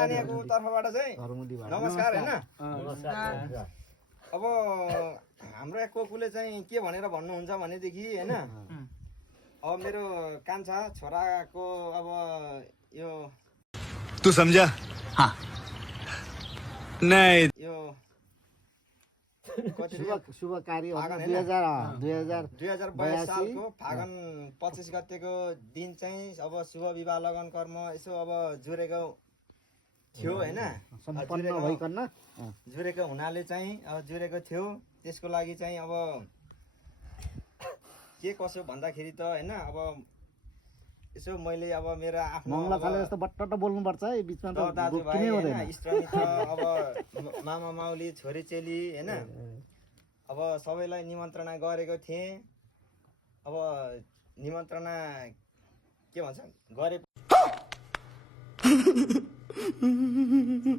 स्थानीयको तर्फबाट चाहिँ नमस्कार हैन। अब हाम्रो कोकुले चाहिँ के भनेर भन्नुहुन्छ भनेदेखि हैन, अब मेरो कान्छा छोराको अब यो तू समझा? हाँ नहीं यो शुभ कार्य 2022 सालको फागुन 25 गतेको दिन चाहिँ अब शुभ विवाह लगन कर्म यसो अब जुरेको थियो हैन, सम्पन्न भइकन जुरेको हुनाले चाहिँ अब जुरेको थियो। त्यसको लागि चाहिँ अब के कसो भन्दाखेरि त हैन, अब यसो मैले अब मेरो आफ्नो मंगला थाले जस्तो बट्टट बोल्नु पर्छ है, बिचमा त दाजुभाइ किनै हुँदैन। हैन, इष्टमित्र अब मामा माउली छोरी चेली हैन, अब सबैलाई निमन्त्रणा गरेको थिएँ। अब निमन्त्रणा के भन्छ गरे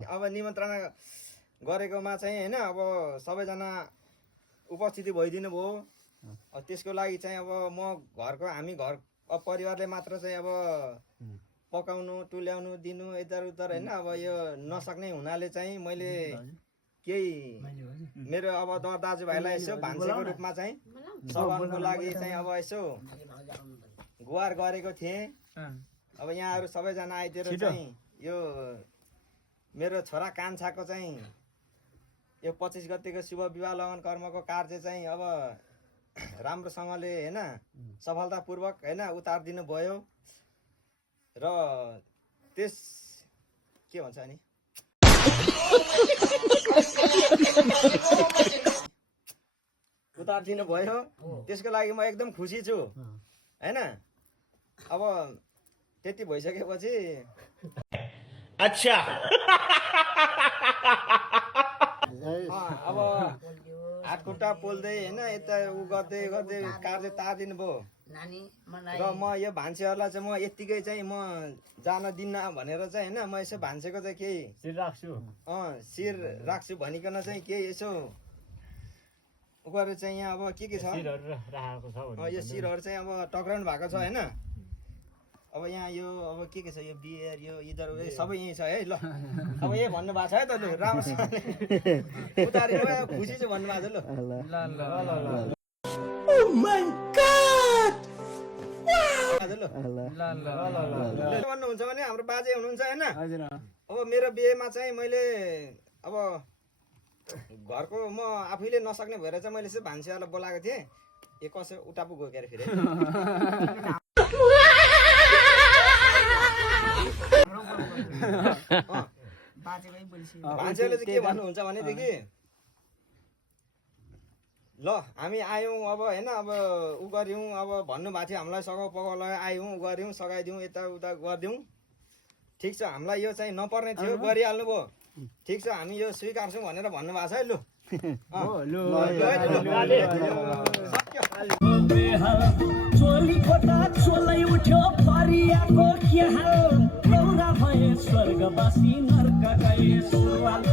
अब निमन्त्रणा गरेकोमा चाहिँ हैन, अब सबैजना उपस्थिति भइदिनु भयो। अब त्यसको लागि चाहिँ अब म घरको हामी घर परिवारले मात्र चाहिँ अब पकाउनु तुल्याउनु दिनु यताउता हैन, अब यो नसक्ने हुनाले चाहिँ मैले केही मेरो अब दाजुभाइलाई यसो भान्सेको रूपमा चाहिँ सभाको लागि चाहिँ अब यसो गुहार गरेको थिएँ। अब यहाँहरू सबैजना आइदिएर चाहिँ यो मेरो छोरा कान्छाको चाहिँ यो 25 गतेको शुभ विवाह लगन कर्मको कार्य चाहिँ अब राम्रोसँगले हैन सफलतापूर्वक हैन उतारिदिनु भयो। र त्यस के भन्छ नि उतारिदिनु भयो, त्यसको लागि म एकदम खुसी छु हैन। अब त्यति भइसकेपछि अच्छा अब हातखुट्टा पोल्दै हैन यता उ गर्दै गर्दै कार्य तारिदिनु भयो। र म यो भान्सेहरूलाई चाहिँ म यत्तिकै चाहिँ म जान दिन्न भनेर चाहिँ हैन, म यसो भान्सेको चाहिँ केही शिर राख्छु भनिकन चाहिँ केही यसो गरेर चाहिँ यहाँ अब के छ यो शिरहरू चाहिँ अब टक्राउनु भएको छ हैन। अब यहाँ यो अब के छ यो बियर यो इधर सबै यहीँ छ है। ल अब यही भन्नु भएको छ है त, लु राम्रोसँगले उतारेर खुसी छु भन्नु भएको छ। ल भन्नुहुन्छ भने हाम्रो बाजे हुनुहुन्छ हैन। अब मेरो बिहेमा चाहिँ मैले अब घरको म आफैले नसक्ने भएर चाहिँ मैले चाहिँ भान्सेवाला बोलाएको थिएँ। ए कसो उतापु गयो क्यारे फेरि भान्सेले चाहिँ के भन्नुहुन्छ भनेदेखि ल हामी आयौँ अब हैन, अब उ गऱ्यौँ अब भन्नुभएको थियो हामीलाई सघाउ पकाउलाई आयौँ उ गऱ्यौँ सघाइदिउँ यताउता गरिदिउँ। ठिक छ, हामीलाई यो चाहिँ नपर्ने थियो गरिहाल्नु भयो। ठिक छ, हामी यो स्वीकार्छौँ भनेर भन्नुभएको छ है। लु चोली खोटा चोलै उठ्यो परियाको के हाल, स्वर्गवासी नर्क गए सुरुवाल।